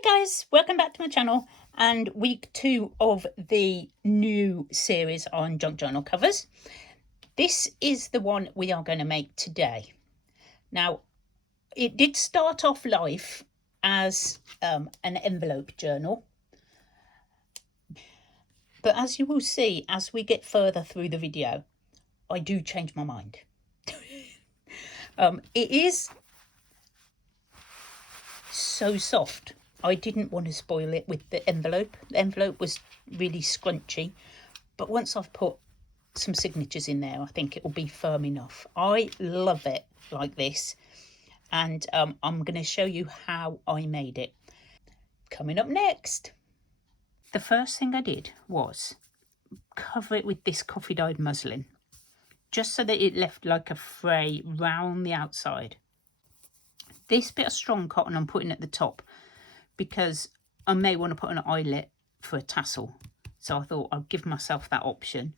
Hi guys, welcome back to my channel and week 2 of the new series on junk journal covers. This is the one we are going to make today. Now, it did start off life as an envelope journal, but as you will see as we get further through the video, I do change my mind. It is so soft. I didn't want to spoil it with the envelope. The envelope was really scrunchy, but once I've put some signatures in there, I think it will be firm enough. I love it like this, and I'm going to show you how I made it. Coming up next. The first thing I did was cover it with this coffee dyed muslin, just so that it left like a fray round the outside. This bit of strong cotton I'm putting at the top because I may want to put an eyelet for a tassel, so I thought I'd give myself that option.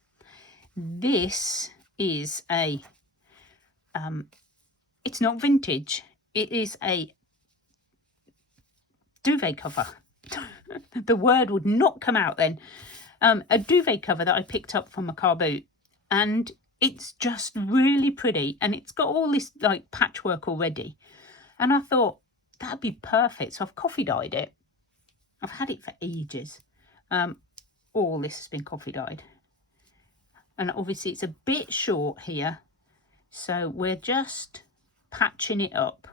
This is a it's not vintage, it is a duvet cover. The word would not come out then. A duvet cover that I picked up from a car boot, and it's just really pretty, and it's got all this like patchwork already, and I thought that'd be perfect, so I've coffee dyed it. I've had it for ages. All this has been coffee dyed, and obviously it's a bit short here, so we're just patching it up.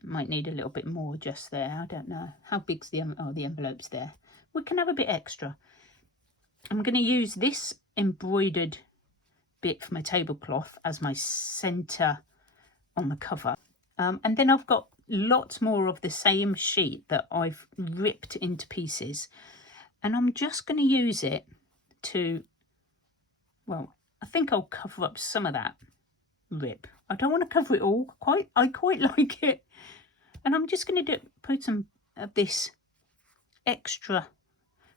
Might need a little bit more just there. I don't know how big's the envelope's there. We can have a bit extra. I'm going to use this embroidered bit for my tablecloth as my center on the cover, and then I've got lots more of the same sheet that I've ripped into pieces, and I'm just going to use it to, well, I think I'll cover up some of that rip. I don't want to cover it all. I quite like it, and I'm just going to put some of this extra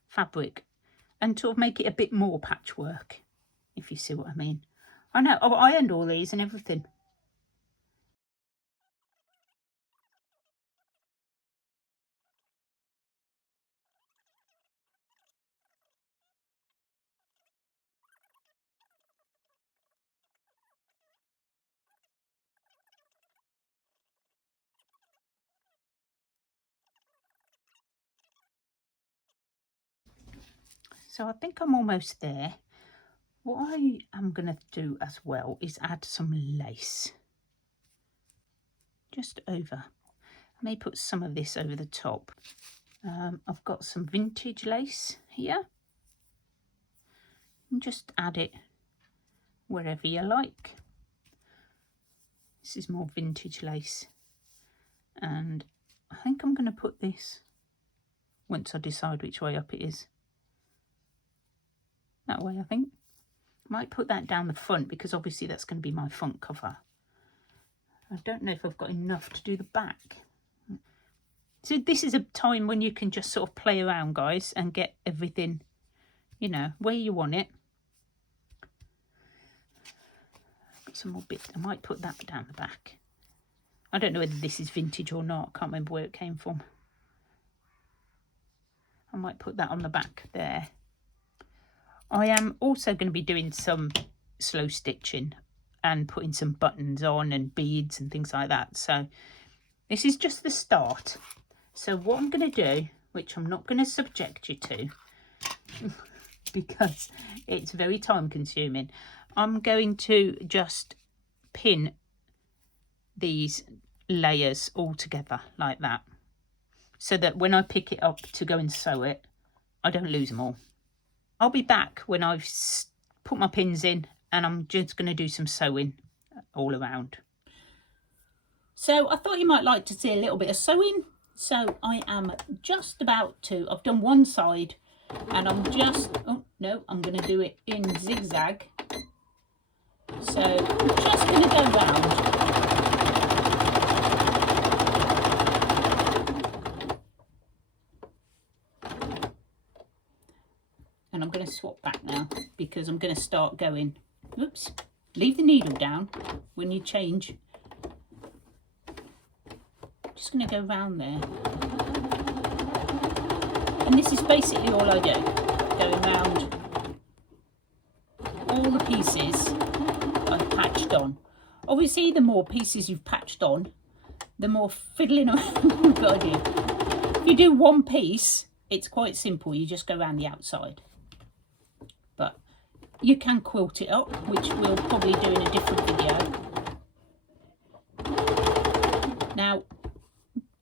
fabric and sort of make it a bit more patchwork, if you see what I mean. I know I've ironed all these and everything. So I think I'm almost there. What I am going to do as well is add some lace just over. I may put some of this over the top. I've got some vintage lace here, and just add it wherever you like. This is more vintage lace, and I think I'm going to put this, once I decide which way up it is, that way I think. Might put that down the front because obviously that's going to be my front cover. I don't know if I've got enough to do the back. So this is a time when you can just sort of play around, guys, and get everything, you know, where you want it. Got some more bits. I might put that down the back. I don't know whether this is vintage or not. I can't remember where it came from. I might put that on the back there. I am also going to be doing some slow stitching and putting some buttons on and beads and things like that. So this is just the start. So what I'm going to do, which I'm not going to subject you to because it's very time consuming, I'm going to just pin these layers all together like that, so that when I pick it up to go and sew it, I don't lose them all. I'll be back when I've put my pins in, and I'm just going to do some sewing all around. So I thought you might like to see a little bit of sewing. So I am just about to, I've done one side, and I'm just, oh no, I'm going to do it in zigzag. So I'm just going to go round. And I'm going to swap back now because I'm going to start going, oops, leave the needle down when you change. just going to go around there. And this is basically all I do, going around all the pieces I've patched on. Obviously, the more pieces you've patched on, the more fiddling around you've got to do. If you do one piece, it's quite simple. You just go around the outside. But you can quilt it up, which we'll probably do in a different video. Now,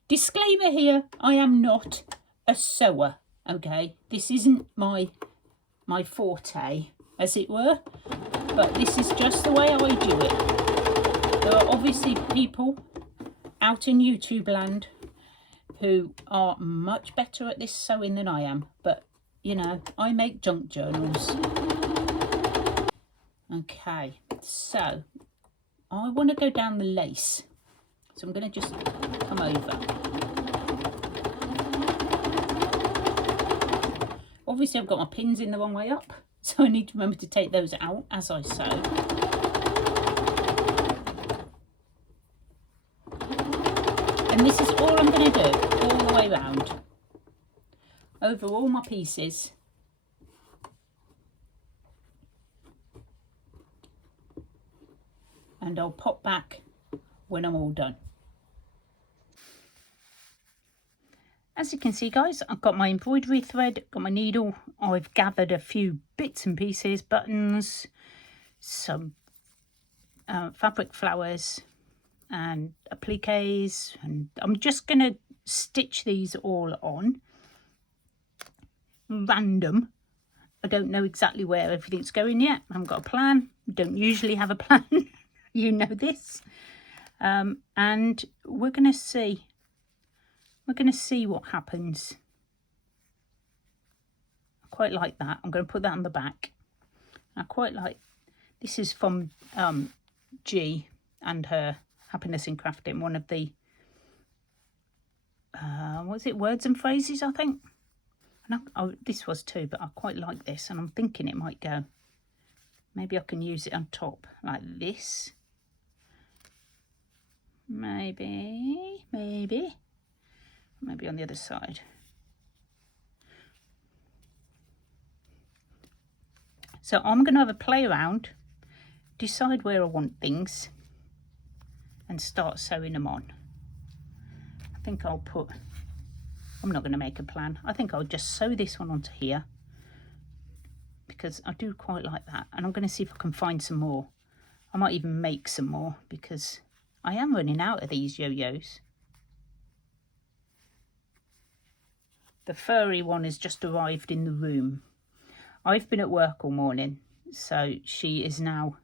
disclaimer here, I am not a sewer, okay? This isn't my forte, as it were, but this is just the way I do it. There are obviously people out in YouTube land who are much better at this sewing than I am, but you know, I make junk journals. Okay, so I want to go down the lace, so I'm going to just come over. Obviously I've got my pins in the wrong way up, so I need to remember to take those out as I sew. And this is all I'm going to do, all the way round, over all my pieces. And I'll pop back when I'm all done. As you can see, guys, I've got my embroidery thread, got my needle. I've gathered a few bits and pieces, buttons, some fabric flowers and appliques, and I'm just going to stitch these all on. Random. I don't know exactly where everything's going yet. I haven't got a plan. Don't usually have a plan. You know this. And we're going to see. We're going to see what happens. I quite like that. I'm going to put that on the back. I quite like, this is from G and her Happiness in Crafting, one of the, what is it, words and phrases, I think. And this was too, but I quite like this, and I'm thinking it might go. Maybe I can use it on top like this. Maybe on the other side. So I'm going to have a play around, decide where I want things, and start sewing them on. I think I'll put, I'm not going to make a plan. I think I'll just sew this one onto here, because I do quite like that. And I'm going to see if I can find some more. I might even make some more, because I am running out of these yo-yos. The furry one has just arrived in the room. I've been at work all morning, so she is now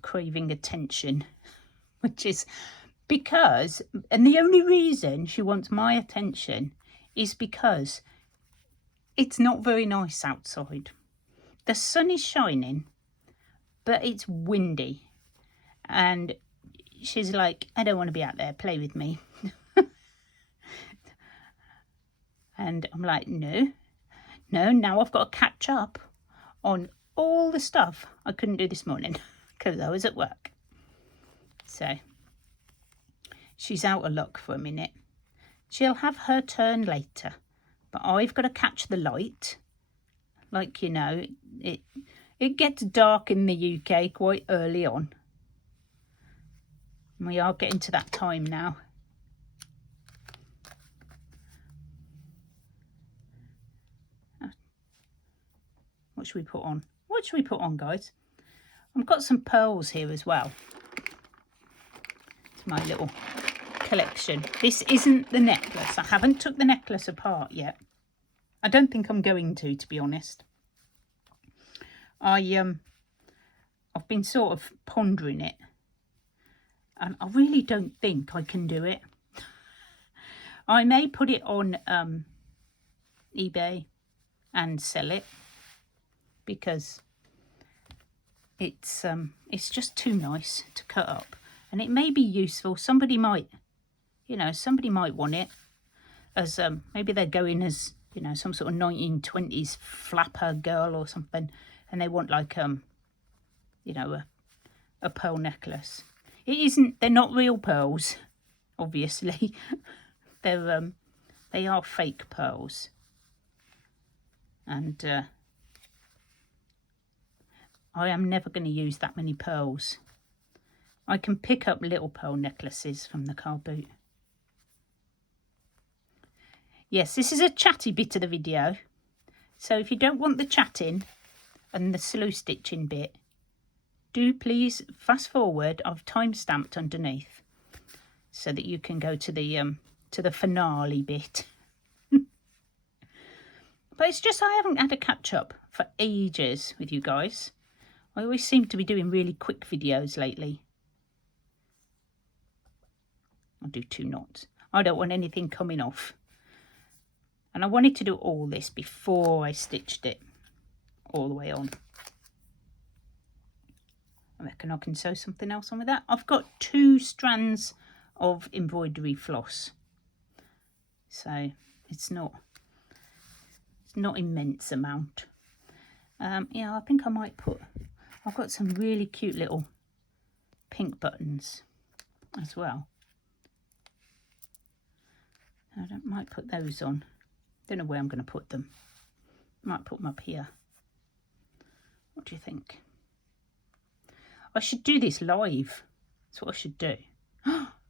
craving attention, which is because, and the only reason she wants my attention is because it's not very nice outside. The sun is shining, but it's windy, and she's like, I don't want to be out there, play with me. And I'm like, no, now I've got to catch up on all the stuff I couldn't do this morning because I was at work. So she's out of luck for a minute. She'll have her turn later, but I've got to catch the light. Like, you know, it gets dark in the UK quite early on. We are getting to that time now. What should we put on? What should we put on, guys? I've got some pearls here as well. It's my little collection. This isn't the necklace. I haven't took the necklace apart yet. I don't think I'm going to be honest. I've been sort of pondering it, and I really don't think I can do it. I may put it on eBay and sell it, because it's just too nice to cut up, and it may be useful. Somebody might, you know, somebody might want it as maybe they're going as, you know, some sort of 1920s flapper girl or something, and they want like you know, a pearl necklace. It isn't, they're not real pearls, obviously. They are fake pearls. And I am never going to use that many pearls. I can pick up little pearl necklaces from the car boot. Yes, this is a chatty bit of the video. So if you don't want the chatting and the slow stitching bit, do please fast forward. I've time-stamped underneath so that you can go to the finale bit. But it's just I haven't had a catch-up for ages with you guys. I always seem to be doing really quick videos lately. I'll do 2 knots. I don't want anything coming off. And I wanted to do all this before I stitched it all the way on. I reckon I can sew something else on with that. I've got 2 strands of embroidery floss. So it's not immense amount. Yeah, I think I might put, I've got some really cute little pink buttons as well. I might put those on. Don't know where I'm going to put them. Might put them up here. What do you think? I should do this live. That's what I should do.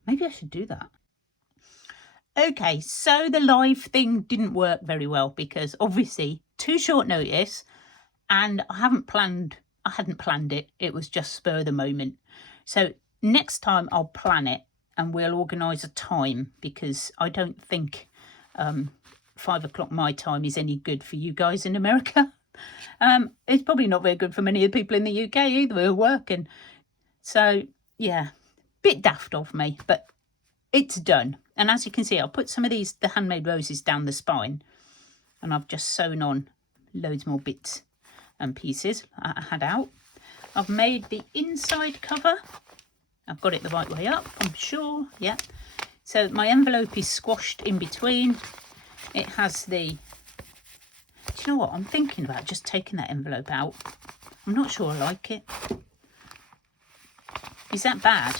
Maybe I should do that. Okay, so the live thing didn't work very well because obviously too short notice, and I hadn't planned it. It was just spur of the moment. So next time I'll plan it and we'll organise a time, because I don't think 5 o'clock my time is any good for you guys in America. It's probably not very good for many of the people in the UK either who are working. So yeah, bit daft of me, but it's done. And as you can see, I'll put some of the handmade roses down the spine, and I've just sewn on loads more bits and pieces I had out. I've made the inside cover. I've got it the right way up, I'm sure. Yeah. So my envelope is squashed in between. It has the... Do you know what? I'm thinking about just taking that envelope out. I'm not sure I like it. Is that bad?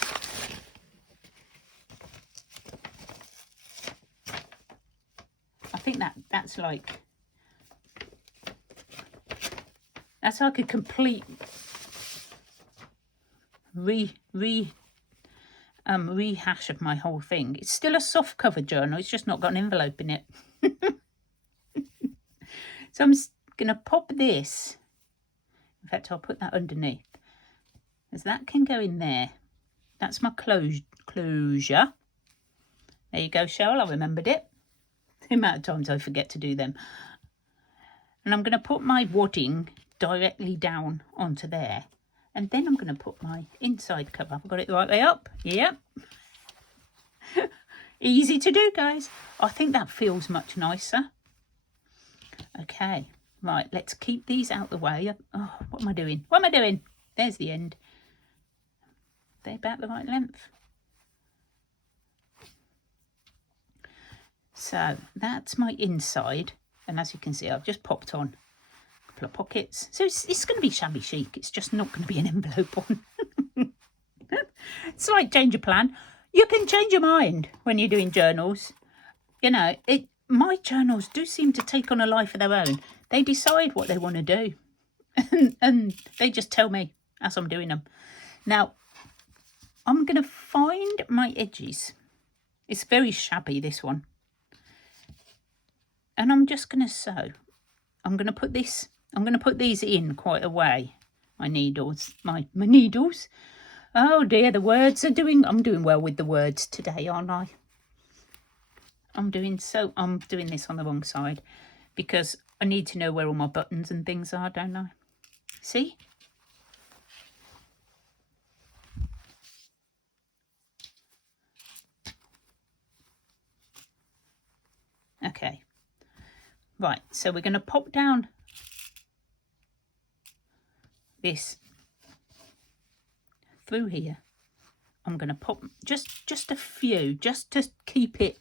I think that's like a complete rehash of my whole thing. It's still a soft cover journal. It's just not got an envelope in it. So I'm going to pop this. In fact, I'll put that underneath, as that can go in there. That's my closure. There you go, Cheryl. I remembered it. The amount of times I forget to do them. And I'm going to put my wadding directly down onto there. And then I'm going to put my inside cover. I've got it the right way up. Yep. Easy to do, guys. I think that feels much nicer. Okay. Right, let's keep these out the way. Oh, what am I doing? What am I doing? There's the end. They're about the right length. So that's my inside, and as you can see, I've just popped on a couple of pockets. So it's going to be shabby chic. It's just not going to be an envelope on. It's like change of plan. You can change your mind when you're doing journals. You know, my journals do seem to take on a life of their own. They decide what they want to do, and they just tell me as I'm doing them. Now, I'm going to find my edges. It's very shabby, this one. And I'm just going to sew. I'm going to put these in quite a way. My needles, my needles. Oh dear, the words are I'm doing well with the words today, aren't I? I'm doing this on the wrong side because I need to know where all my buttons and things are, don't I? See? Okay. Right, so we're going to pop down this through here. I'm going to pop just a few, just to keep it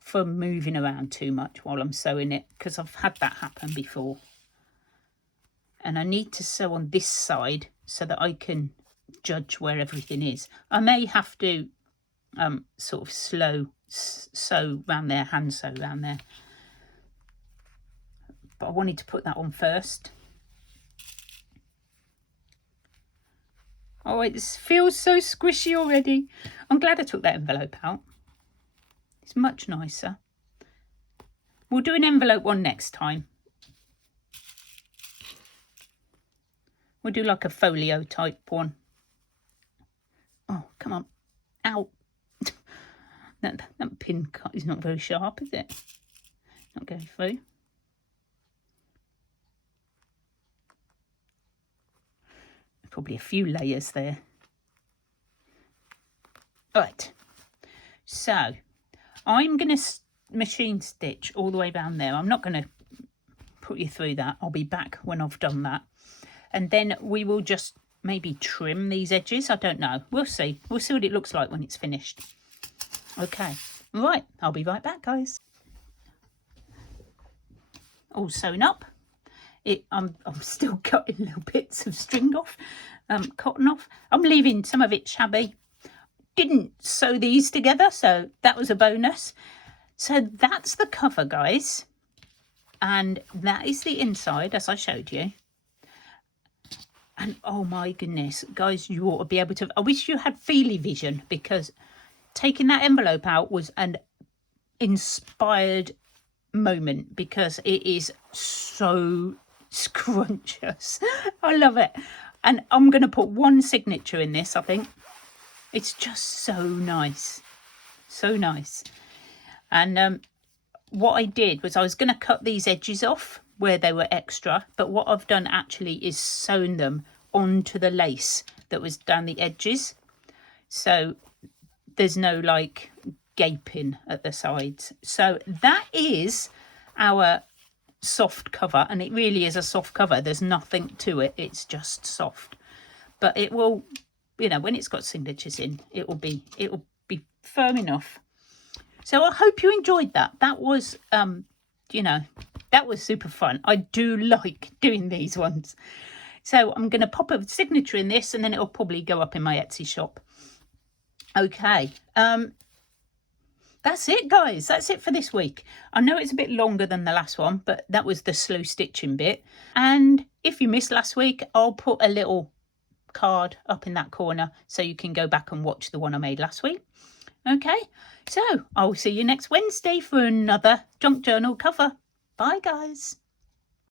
from moving around too much while I'm sewing it, because I've had that happen before. And I need to sew on this side so that I can judge where everything is. I may have to sort of slow sew round there, hand sew round there. But I wanted to put that on first. Oh, it feels so squishy already. I'm glad I took that envelope out. It's much nicer. We'll do an envelope one next time. We'll do like a folio type one. Oh, come on. Ow. that pin cut is not very sharp, is it? Not going through. Probably a few layers there. Right. So, I'm going to machine stitch all the way down there. I'm not going to put you through that. I'll be back when I've done that. And then we will just maybe trim these edges. I don't know. We'll see. We'll see what it looks like when it's finished. Okay. Right. I'll be right back, guys. All sewn up. I'm still cutting little bits of string off, cotton off. I'm leaving some of it shabby. Didn't sew these together, so that was a bonus. So that's the cover, guys. And that is the inside, as I showed you. And oh my goodness, guys, you ought to be able to... I wish you had Feely vision, because taking that envelope out was an inspired moment, because it is so scrumptious. I love it. And I'm going to put one signature in this, I think. It's just so nice. So nice. And what I did was I was going to cut these edges off where they were extra, but what I've done actually is sewn them onto the lace that was down the edges. So there's no like gaping at the sides. So that is our soft cover, and it really is a soft cover. There's nothing to it, it's just soft, but it will, you know, when it's got signatures in, it will be firm enough. So I hope you enjoyed that. That was you know, that was super fun. I do like doing these ones. So I'm going to pop a signature in this, and then it'll probably go up in my Etsy shop. Okay, that's it, guys. That's it for this week. I know it's a bit longer than the last one, but that was the slow stitching bit. And if you missed last week, I'll put a little card up in that corner so you can go back and watch the one I made last week. Okay, so I'll see you next Wednesday for another junk journal cover. Bye, guys.